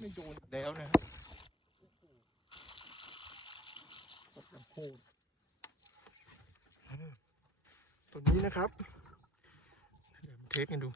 ไม่โดนแล้วนะครับโอ้โหตกน้ำโหดอืมตัวนี้นะครับเดี๋ยวเทสกันดู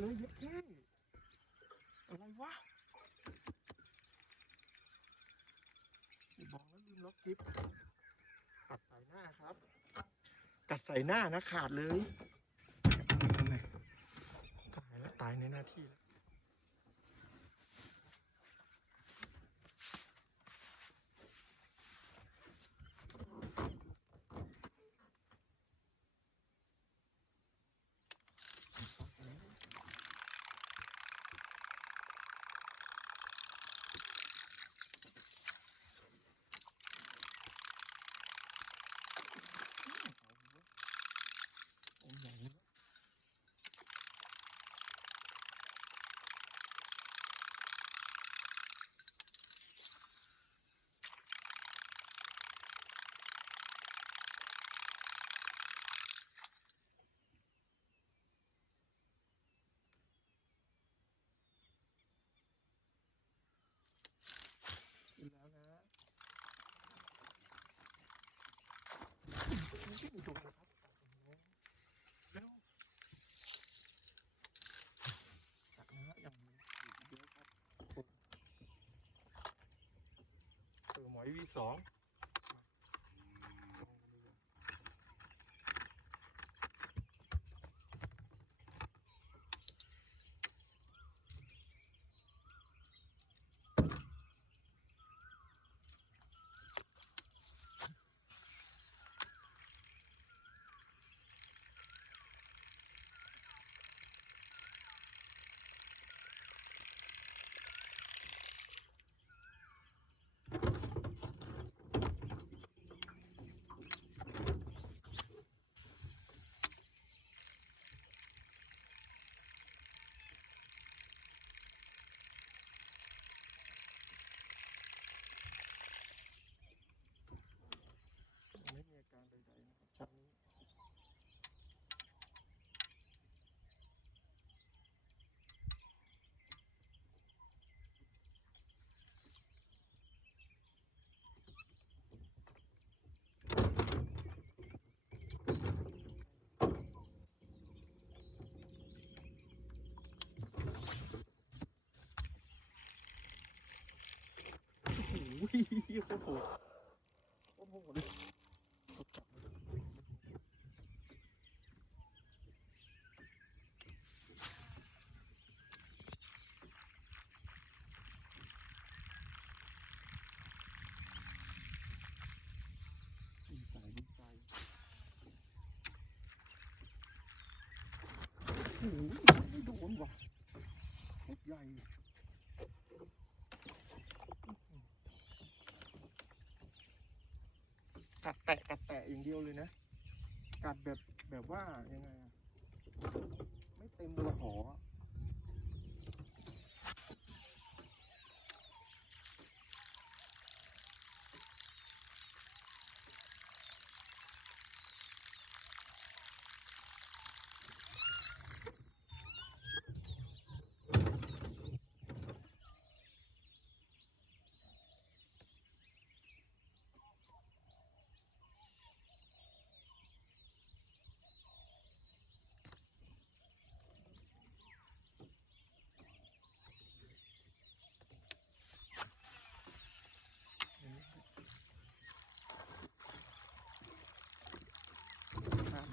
เลยเย็ดแค่อะไรวะบอกแล้วลืมล็อกกิฟตัดใส่หน้าครับ ตัดใส่หน้านะขาดเลยตายแล้วตายในหน้าที่แล้ว องค์ใหญ่เลยกินแล้วนะไม่โดนครับเร็ว ตักนะยังมีอีกเยอะครับเออหมอยวี สอง อ้โหโคตรโหดโคตรโหดเลยโอ้โหไม่โดนว่ะโคตรใหญ่กัดแตะกัดแตะอย่าง เลยนะ กัดแบบแบบว่ายังไงอะไม่เต็มละหอ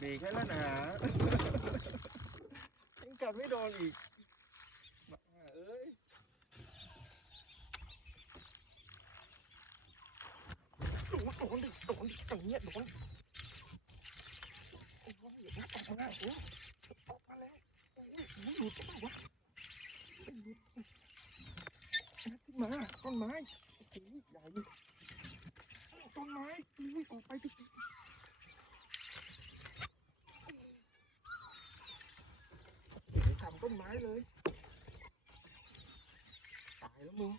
ดีแค่นั้นนะยังกัดไม่โดนอีกบ้าเอ้ยโดนโดนดิโดนดิอย่างเงี้ยโดนโอ้ยออกมาแล้วโอ้ยออกมาแล้วโอ้ยหลุดเปล่าวะหลุดขึ้นมาต้นไม้โอ้โหใหญ่ต้นไม้อุ้ยออกไปทุกทีเดี๋ยวทำ ต้นไม้เลยตายแล้วมึง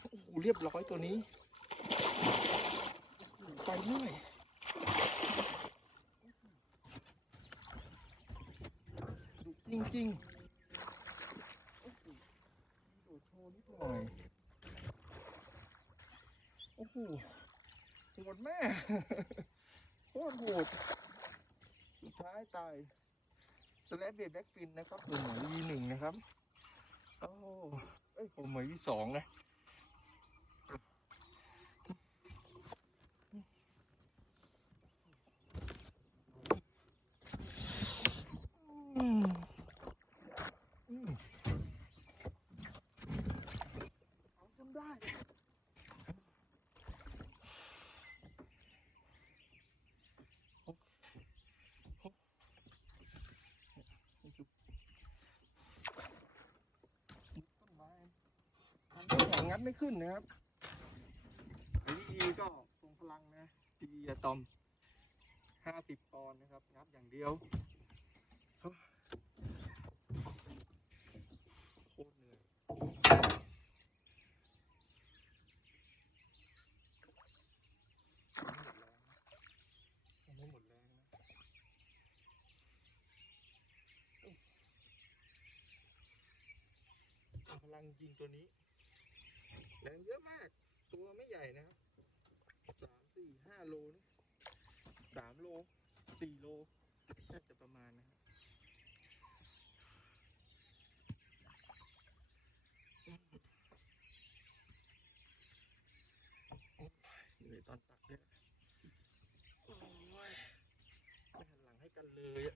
โอ้โหเรียบร้อยตัวนี้ไปเรื่อยจริงๆโอ้โหโดดโชว์นิดหน่อยโอ้โหโหดแม่โคตรโหด ท้ายตายสแลบเบดแบ็กฟินนะครับผมหมายวีหนึ่งนะครับ โอ้เอ้ยผมหมายวีสองนะ อืมอืมเอาจนได้ ต้นไม้มันก็แข็งงั ดไม่ขึ้นนะครับไอ้ดีก็ทรงพลังนะดีอะตอมห้าสิบปอนด์นะครับ งัดอย่างเดียวโคตรเหนื่อยไม่หมดแรงนะยังไม่หมดแรงนะพลังจริงตัวนี้ แรงเยอะมาก ตัวไม่ใหญ่นะครับสามสี่ห้าโลนะสามโลสี่โลน่าจะประมาณนะครับอืมโอ้ยเหนื่อยตอนตักเนี่ยโอ้ยไม่หันหลังให้กันเลยอะ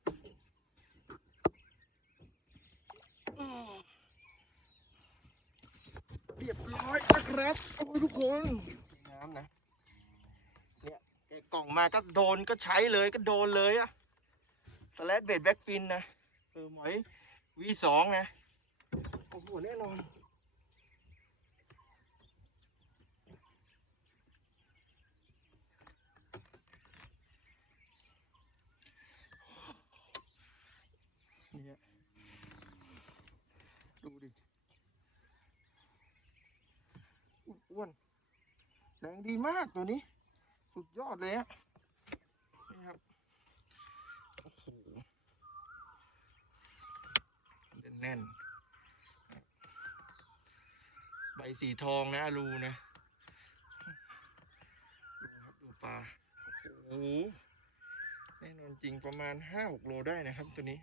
อ้อ เรียบร้อยนะ ครับโอ้ยทุกคนน้ำนะเนี่ยแกกล่องมาก็โดนก็ใช้เลยก็โดนเลยอะสแลดเบดแบ็กฟินนะเออหมอยวีสองนะโอ้โหแน่นอน เนี่ยดูดิ อ้วนๆแรง ดีมากตัวนี้ สุดยอดเลยอะนี่ครับโอ้โหแน่นใบสีทองนะรูนะดูครับดูปลาโอ้โหแน่นอนจริงประมาณห้าหกโลได้นะครับตัวนี้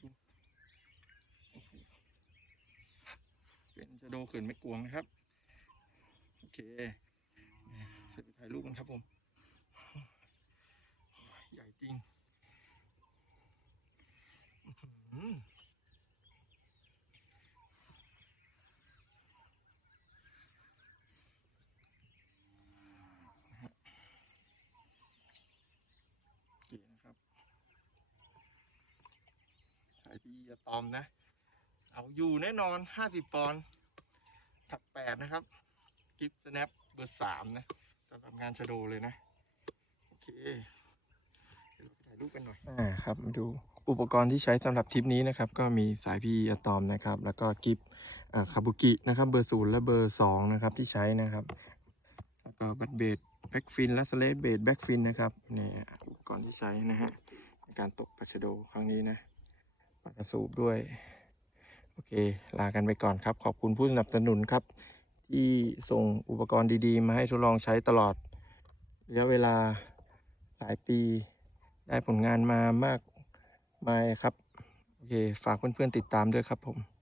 ดูเป็นชะโดเขินไม่กวงนะครับ เคเดี๋ยวไปถ่ายรูปกันครับผม ใหญ่จริงอื้อหือนะครับสายพีอะตอมนะ เอาอยู่แน่นอนห้าสิบปอนด์ถักแปดนะครับ กิฟต์สแนปเบอร์สามนะสำหรับงานชะโดเลยนะ โอเคเดี๋ยวเราไปถ่ายรูปกันหน่อย อ่าครับมาดูอุปกรณ์ที่ใช้สำหรับทริปนี้นะครับ ก็มีสายพีอะตอมนะครับ แล้วก็กิฟต์คาบุกินะครับ เบอร์ศูนย์และเบอร์สองนะครับที่ใช้นะครับแล้วก็บัตเบดแบ็กฟินและสเลดเบดแบ็กฟินนะครับนี่อุปกรณ์ที่ใช้นะฮะในการตกปลาชะโดครั้งนี้นะปลากระสูบด้วย โอเค ลากันไปก่อนครับ ขอบคุณผู้สนับสนุนครับ ที่ส่งอุปกรณ์ดีๆ มาให้ทดลองใช้ตลอดระยะเวลาหลายปี ได้ผลงานมามากมายครับ โอเค ฝากเพื่อนๆติดตามด้วยครับผม